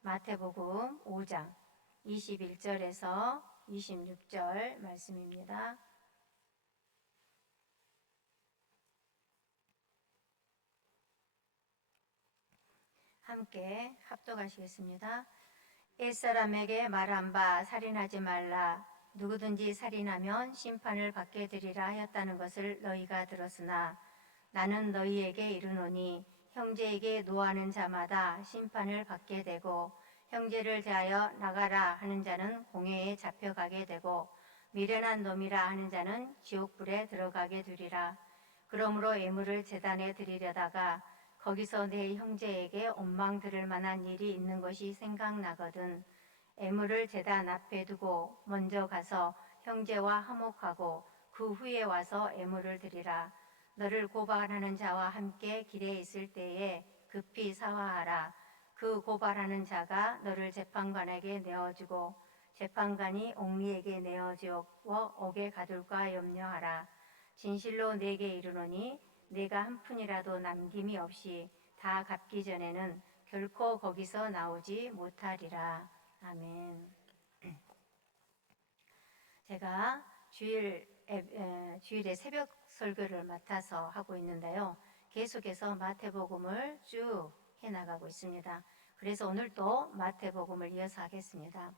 마태복음 5장 21절에서 26절 말씀입니다. 함께 합독하시겠습니다. 옛사람에게 말한 바 살인하지 말라. 누구든지 살인하면 심판을 받게 되리라 하였다는 것을 너희가 들었으나 나는 너희에게 이르노니 형제에게 노하는 자마다 심판을 받게 되고 형제를 대하여 나가라 하는 자는 공회에 잡혀가게 되고 미련한 놈이라 하는 자는 지옥불에 들어가게 되리라. 그러므로 예물을 제단에 드리려다가 거기서 내 형제에게 원망 들을 만한 일이 있는 것이 생각나거든 예물을 제단 앞에 두고 먼저 가서 형제와 화목하고 그 후에 와서 예물을 드리라. 너를 고발하는 자와 함께 길에 있을 때에 급히 사화하라. 그 고발하는 자가 너를 재판관에게 내어주고 재판관이 옥리에게 내어주어 옥에 가둘까 염려하라. 진실로 내게 이르노니 내가 한 푼이라도 남김이 없이 다 갚기 전에는 결코 거기서 나오지 못하리라. 아멘. 제가 주일에 새벽 설교를 맡아서 하고 있는데요. 계속해서 마태복음을 쭉 해나가고 있습니다. 그래서 오늘 또 마태복음을 이어서 하겠습니다.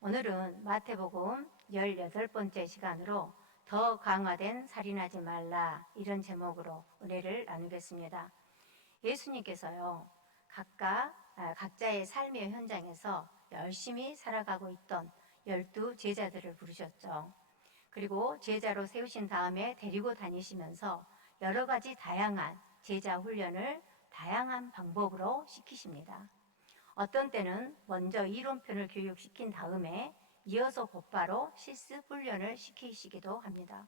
오늘은 마태복음 18번째 시간으로 더 강화된 살인하지 말라 이런 제목으로 은혜를 나누겠습니다. 예수님께서요 각자의 삶의 현장에서 열심히 살아가고 있던 12 제자들을 부르셨죠. 그리고 제자로 세우신 다음에 데리고 다니시면서 여러 가지 다양한 제자 훈련을 다양한 방법으로 시키십니다. 어떤 때는 먼저 이론편을 교육시킨 다음에 이어서 곧바로 실습 훈련을 시키시기도 합니다.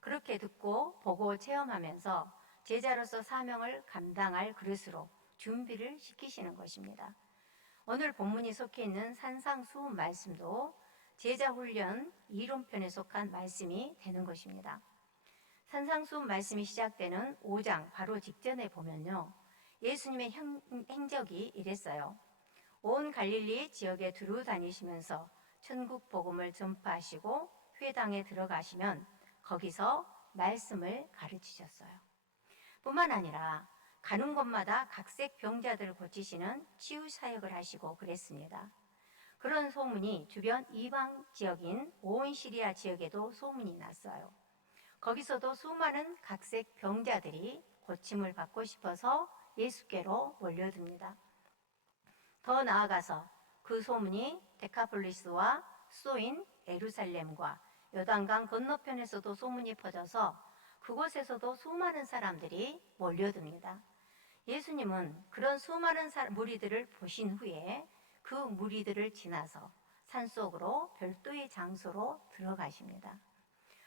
그렇게 듣고 보고 체험하면서 제자로서 사명을 감당할 그릇으로 준비를 시키시는 것입니다. 오늘 본문이 속해 있는 산상수훈 말씀도 제자훈련 이론편에 속한 말씀이 되는 것입니다. 산상수훈 말씀이 시작되는 5장 바로 직전에 보면요, 예수님의 행적이 이랬어요. 온 갈릴리 지역에 두루 다니시면서 천국 복음을 전파하시고 회당에 들어가시면 거기서 말씀을 가르치셨어요. 뿐만 아니라 가는 곳마다 각색 병자들을 고치시는 치유 사역을 하시고 그랬습니다. 그런 소문이 주변 이방 지역인 온 시리아 지역에도 소문이 났어요. 거기서도 수많은 각색 병자들이 고침을 받고 싶어서 예수께로 몰려듭니다. 더 나아가서 그 소문이 데카폴리스와 수도인 예루살렘과 요단강 건너편에서도 소문이 퍼져서 그곳에서도 수많은 사람들이 몰려듭니다. 예수님은 그런 수많은 무리들을 보신 후에 그 무리들을 지나서 산속으로 별도의 장소로 들어가십니다.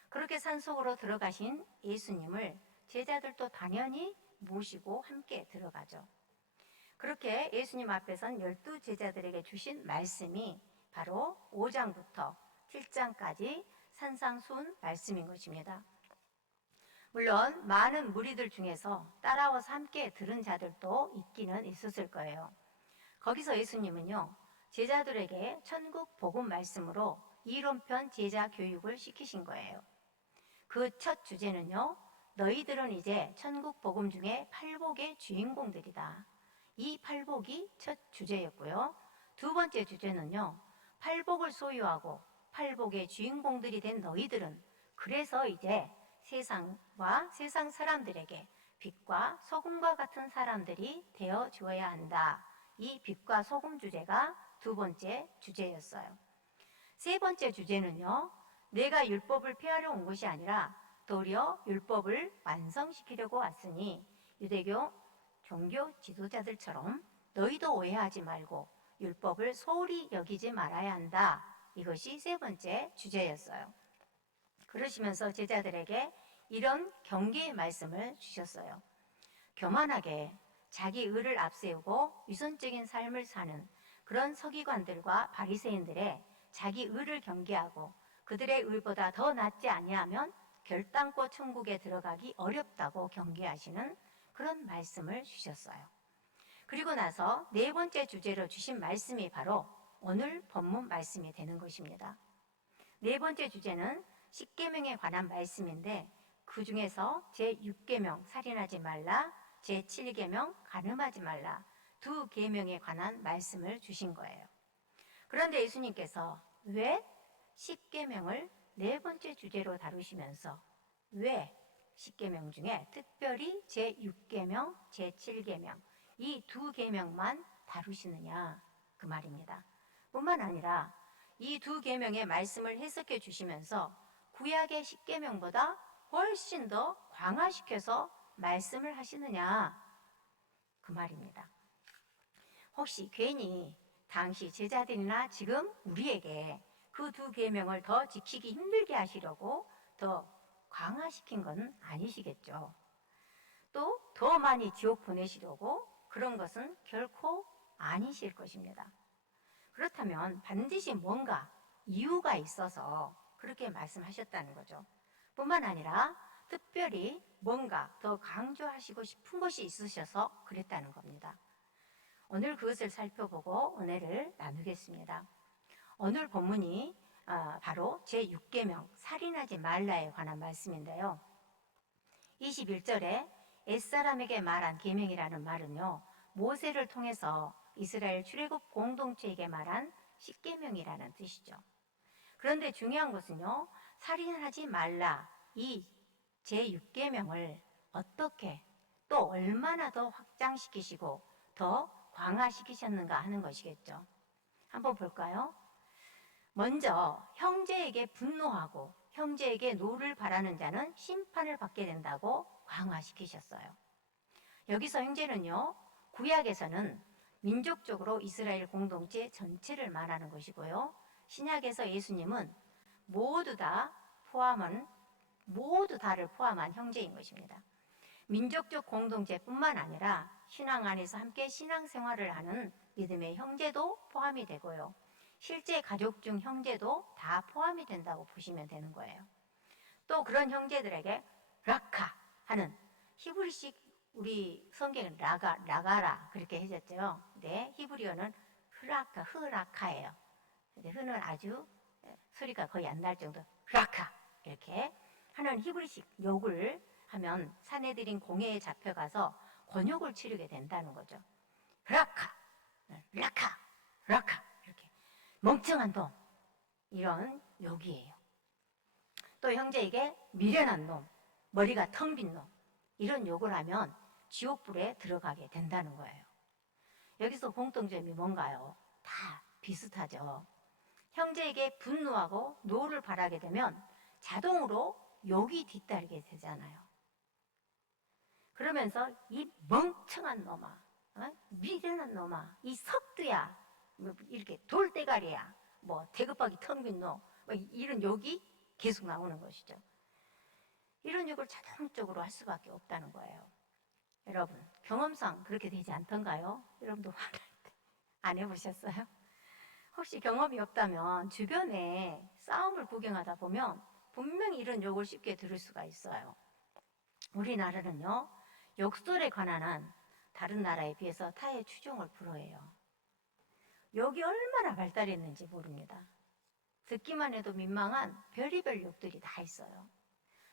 그렇게 산속으로 들어가신 예수님을 제자들도 당연히 모시고 함께 들어가죠. 그렇게 예수님 앞에선 12 제자들에게 주신 말씀이 바로 5장부터 7장까지 산상수훈 말씀인 것입니다. 물론 많은 무리들 중에서 따라와서 함께 들은 자들도 있기는 있었을 거예요. 거기서 예수님은요, 제자들에게 천국 복음 말씀으로 이론편 제자 교육을 시키신 거예요. 그 첫 주제는요, 너희들은 이제 천국 복음 중에 팔복의 주인공들이다. 이 팔복이 첫 주제였고요. 두 번째 주제는요, 팔복을 소유하고 팔복의 주인공들이 된 너희들은 그래서 이제 세상과 세상 사람들에게 빛과 소금과 같은 사람들이 되어 주어야 한다. 이 빛과 소금 주제가 두 번째 주제였어요. 세 번째 주제는요, 내가 율법을 폐하려 온 것이 아니라 도리어 율법을 완성시키려고 왔으니 유대교 종교 지도자들처럼 너희도 오해하지 말고 율법을 소홀히 여기지 말아야 한다. 이것이 세 번째 주제였어요. 그러시면서 제자들에게 이런 경계의 말씀을 주셨어요. 교만하게 자기 의를 앞세우고 위선적인 삶을 사는 그런 서기관들과 바리새인들의 자기 의를 경계하고 그들의 의보다 더 낫지 아니하면 결단코 천국에 들어가기 어렵다고 경계하시는 그런 말씀을 주셨어요. 그리고 나서 네 번째 주제로 주신 말씀이 바로 오늘 본문 말씀이 되는 것입니다. 네 번째 주제는 십계명에 관한 말씀인데 그 중에서 제6계명 살인하지 말라, 제7계명 간음하지 말라 두 계명에 관한 말씀을 주신 거예요. 그런데 예수님께서 왜 십계명을 네 번째 주제로 다루시면서 왜 십계명 중에 특별히 제6계명, 제7계명 이 두 계명만 다루시느냐 그 말입니다. 뿐만 아니라 이 두 계명의 말씀을 해석해 주시면서 구약의 십계명보다 훨씬 더 강화시켜서 말씀을 하시느냐 그 말입니다. 혹시 괜히 당시 제자들이나 지금 우리에게 그 두 계명을 더 지키기 힘들게 하시려고 더 강화시킨 건 아니시겠죠. 또 더 많이 지옥 보내시려고 그런 것은 결코 아니실 것입니다. 그렇다면 반드시 뭔가 이유가 있어서 그렇게 말씀하셨다는 거죠. 뿐만 아니라 특별히 뭔가 더 강조하시고 싶은 것이 있으셔서 그랬다는 겁니다. 오늘 그것을 살펴보고 은혜를 나누겠습니다. 오늘 본문이 바로 제6계명 살인하지 말라에 관한 말씀인데요. 21절에 옛사람에게 말한 계명이라는 말은요, 모세를 통해서 이스라엘 출애굽 공동체에게 말한 십계명이라는 뜻이죠. 그런데 중요한 것은요, 살인하지 말라 이 제6계명을 어떻게 또 얼마나 더 확장시키시고 더 강화시키셨는가 하는 것이겠죠. 한번 볼까요? 먼저 형제에게 분노하고 형제에게 노를 바라는 자는 심판을 받게 된다고 강화시키셨어요. 여기서 형제는요, 구약에서는 민족적으로 이스라엘 공동체 전체를 말하는 것이고요. 신약에서 예수님은 모두 다를 포함한 형제인 것입니다. 민족적 공동체뿐만 아니라 신앙 안에서 함께 신앙생활을 하는 믿음의 형제도 포함이 되고요. 실제 가족 중 형제도 다 포함이 된다고 보시면 되는 거예요. 또 그런 형제들에게 라카 하는 히브리식 우리 성경은 라가라 그렇게 해줬죠. 네, 히브리어는 흐라카예요. 근데 흐는 아주 소리가 거의 안 날 정도 라카 이렇게 하는 히브리식 욕을 하면 사내들인 공회에 잡혀가서 곤욕을 치르게 된다는 거죠. 라카 이렇게 멍청한 놈 이런 욕이에요. 또 형제에게 미련한 놈, 머리가 텅 빈 놈 이런 욕을 하면 지옥불에 들어가게 된다는 거예요. 여기서 공통점이 뭔가요? 다 비슷하죠. 형제에게 분노하고 노를 바라게 되면 자동으로 욕이 뒤따르게 되잖아요. 그러면서 이 멍청한 놈아, 미련한 놈아, 이 석두야, 이렇게 돌대가리야, 대급박이 텅 빈 놈, 이런 욕이 계속 나오는 것이죠. 이런 욕을 자동적으로 할 수밖에 없다는 거예요. 여러분, 경험상 그렇게 되지 않던가요? 여러분도 화날 때 안 해보셨어요? 혹시 경험이 없다면 주변에 싸움을 구경하다 보면 분명히 이런 욕을 쉽게 들을 수가 있어요. 우리나라는요, 욕설에 관한 한 다른 나라에 비해서 타의 추종을 불허해요. 욕이 얼마나 발달했는지 모릅니다. 듣기만 해도 민망한 별의별 욕들이 다 있어요.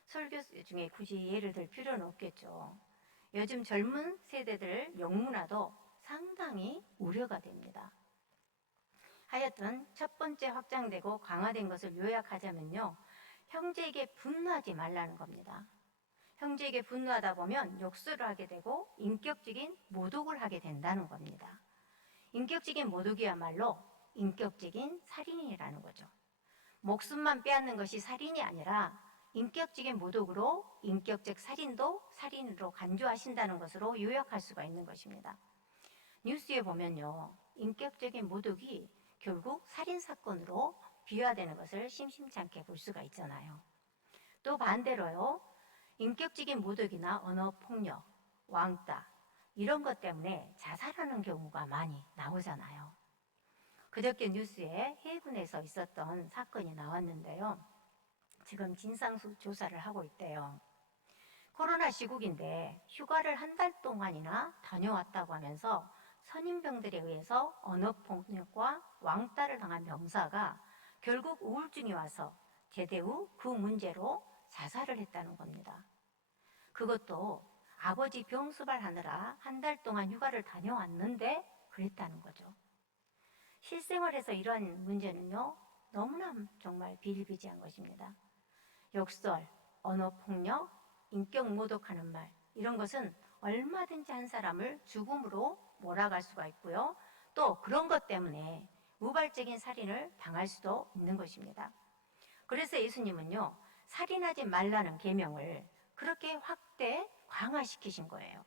설교 중에 굳이 예를 들 필요는 없겠죠. 요즘 젊은 세대들 욕문화도 상당히 우려가 됩니다. 하여튼 첫 번째 확장되고 강화된 것을 요약하자면요, 형제에게 분노하지 말라는 겁니다. 형제에게 분노하다 보면 욕설을 하게 되고 인격적인 모독을 하게 된다는 겁니다. 인격적인 모독이야말로 인격적인 살인이라는 거죠. 목숨만 빼앗는 것이 살인이 아니라 인격적인 모독으로 인격적 살인도 살인으로 간주하신다는 것으로 요약할 수가 있는 것입니다. 뉴스에 보면요, 인격적인 모독이 결국 살인사건으로 비화되는 것을 심심찮게 볼 수가 있잖아요. 또 반대로요, 인격적인 모독이나 언어폭력, 왕따 이런 것 때문에 자살하는 경우가 많이 나오잖아요. 그저께 뉴스에 해군에서 있었던 사건이 나왔는데요. 지금 진상조사를 하고 있대요. 코로나 시국인데 휴가를 한 달 동안이나 다녀왔다고 하면서 선임병들에 의해서 언어폭력과 왕따를 당한 병사가 결국 우울증이 와서 제대 후 그 문제로 자살을 했다는 겁니다. 그것도 아버지 병수발하느라 한 달 동안 휴가를 다녀왔는데 그랬다는 거죠. 실생활에서 이런 문제는요, 너무나 정말 비일비재한 것입니다. 욕설, 언어폭력, 인격 모독하는 말, 이런 것은 얼마든지 한 사람을 죽음으로 몰아갈 수가 있고요. 또 그런 것 때문에 우발적인 살인을 당할 수도 있는 것입니다. 그래서 예수님은요, 살인하지 말라는 계명을 그렇게 확대 강화시키신 거예요.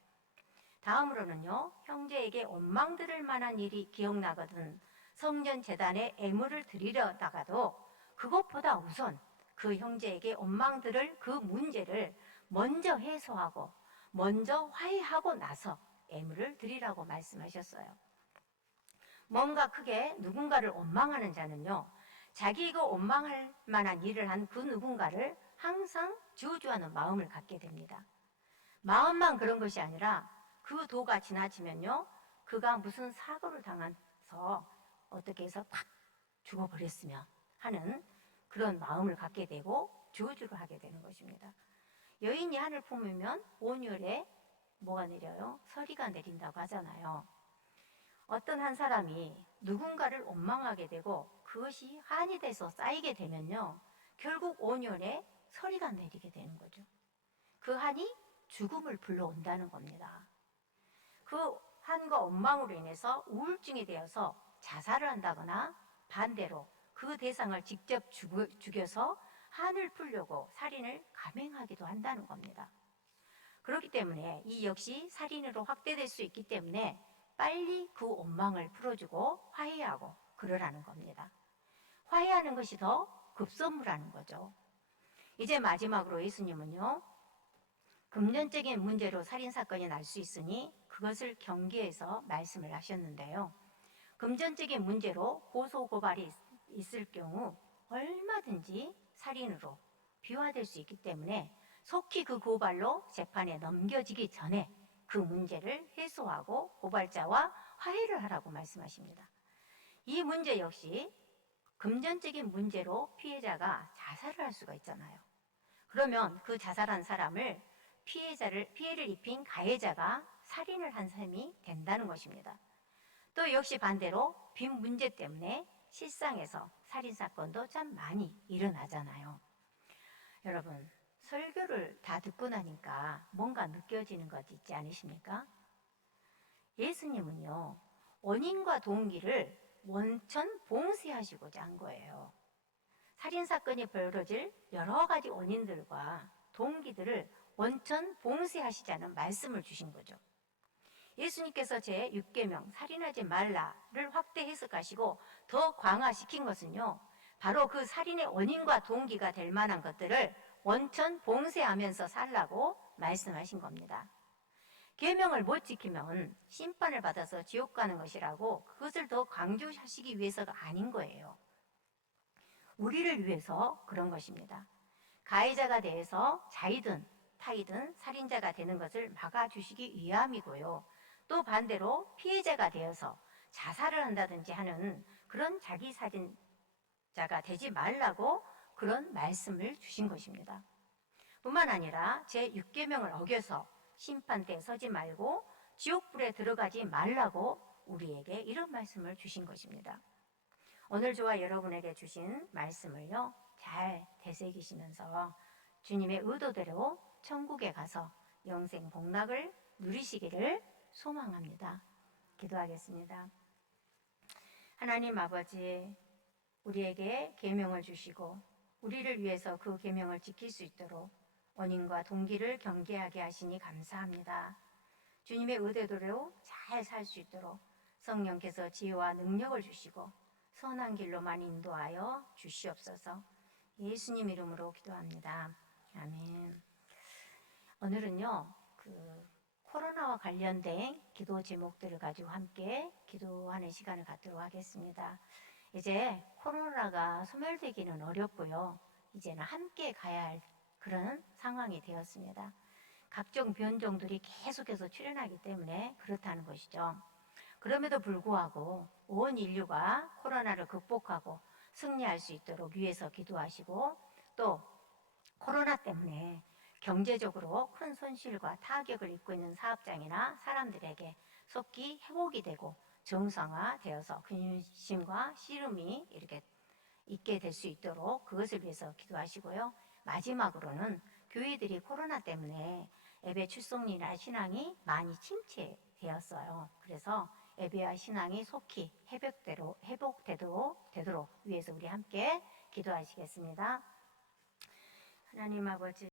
다음으로는요, 형제에게 원망 들을 만한 일이 기억나거든 성전 제단에 애물을 드리려다가도 그것보다 우선 그 형제에게 원망 들을 그 문제를 먼저 해소하고 먼저 화해하고 나서 애물을 드리라고 말씀하셨어요. 뭔가 크게 누군가를 원망하는 자는요, 자기가 원망할 만한 일을 한 그 누군가를 항상 저주하는 마음을 갖게 됩니다. 마음만 그런 것이 아니라 그 도가 지나치면요, 그가 무슨 사고를 당해서 어떻게 해서 팍 죽어버렸으면 하는 그런 마음을 갖게 되고 저주를 하게 되는 것입니다. 여인이 한을 품으면 온열에 뭐가 내려요? 서리가 내린다고 하잖아요. 어떤 한 사람이 누군가를 원망하게 되고 그것이 한이 돼서 쌓이게 되면요, 결국 온열에 서리가 내리게 되는 거죠. 그 한이 죽음을 불러온다는 겁니다. 그 한과 원망으로 인해서 우울증이 되어서 자살을 한다거나 반대로 그 대상을 직접 죽여서 한을 풀려고 살인을 감행하기도 한다는 겁니다. 그렇기 때문에 이 역시 살인으로 확대될 수 있기 때문에 빨리 그 원망을 풀어주고 화해하고 그러라는 겁니다. 화해하는 것이 더 급선무라는 거죠. 이제 마지막으로 예수님은요, 금전적인 문제로 살인사건이 날 수 있으니 그것을 경계해서 말씀을 하셨는데요. 금전적인 문제로 고소고발이 있을 경우 얼마든지 살인으로 비화될 수 있기 때문에 속히 그 고발로 재판에 넘겨지기 전에 그 문제를 해소하고 고발자와 화해를 하라고 말씀하십니다. 이 문제 역시 금전적인 문제로 피해자가 자살을 할 수가 있잖아요. 그러면 그 자살한 사람을 피해를 입힌 가해자가 살인을 한 셈이 된다는 것입니다. 또 역시 반대로 빈 문제 때문에 실상에서 살인사건도 참 많이 일어나잖아요. 여러분, 설교를 다 듣고 나니까 뭔가 느껴지는 것 있지 않으십니까? 예수님은요, 원인과 동기를 원천 봉쇄하시고자 한 거예요. 살인사건이 벌어질 여러 가지 원인들과 동기들을 원천 봉쇄하시자는 말씀을 주신 거죠. 예수님께서 제6계명 살인하지 말라를 확대 해석하시고 더 강화시킨 것은요, 바로 그 살인의 원인과 동기가 될 만한 것들을 원천 봉쇄하면서 살라고 말씀하신 겁니다. 계명을 못 지키면 심판을 받아서 지옥 가는 것이라고 그것을 더 강조하시기 위해서가 아닌 거예요. 우리를 위해서 그런 것입니다. 가해자가 돼서 자이든 타이든 살인자가 되는 것을 막아주시기 위함이고요. 또 반대로 피해자가 되어서 자살을 한다든지 하는 그런 자기 살인자가 되지 말라고 그런 말씀을 주신 것입니다. 뿐만 아니라 제6계명을 어겨서 심판대에 서지 말고 지옥불에 들어가지 말라고 우리에게 이런 말씀을 주신 것입니다. 오늘 저와 여러분에게 주신 말씀을요, 잘 되새기시면서 주님의 의도대로 천국에 가서 영생 복락을 누리시기를 소망합니다. 기도하겠습니다. 하나님 아버지, 우리에게 계명을 주시고 우리를 위해서 그 계명을 지킬 수 있도록 원인과 동기를 경계하게 하시니 감사합니다. 주님의 의도대로 잘 살 수 있도록 성령께서 지혜와 능력을 주시고 선한 길로만 인도하여 주시옵소서. 예수님 이름으로 기도합니다. 아멘. 오늘은요, 코로나와 관련된 기도 제목들을 가지고 함께 기도하는 시간을 갖도록 하겠습니다. 이제 코로나가 소멸되기는 어렵고요. 이제는 함께 가야 할 그런 상황이 되었습니다. 각종 변종들이 계속해서 출현하기 때문에 그렇다는 것이죠. 그럼에도 불구하고 온 인류가 코로나를 극복하고 승리할 수 있도록 위해서 기도하시고, 또 코로나 때문에 경제적으로 큰 손실과 타격을 입고 있는 사업장이나 사람들에게 속기 회복이 되고 정상화되어서 근심과 씨름이 이렇게 있게 될 수 있도록 그것을 위해서 기도하시고요. 마지막으로는 교회들이 코로나 때문에 예배 출석률이나 신앙이 많이 침체되었어요. 그래서 예배와 신앙이 속히 회복되도록 위해서 우리 함께 기도하시겠습니다. 하나님 아버지,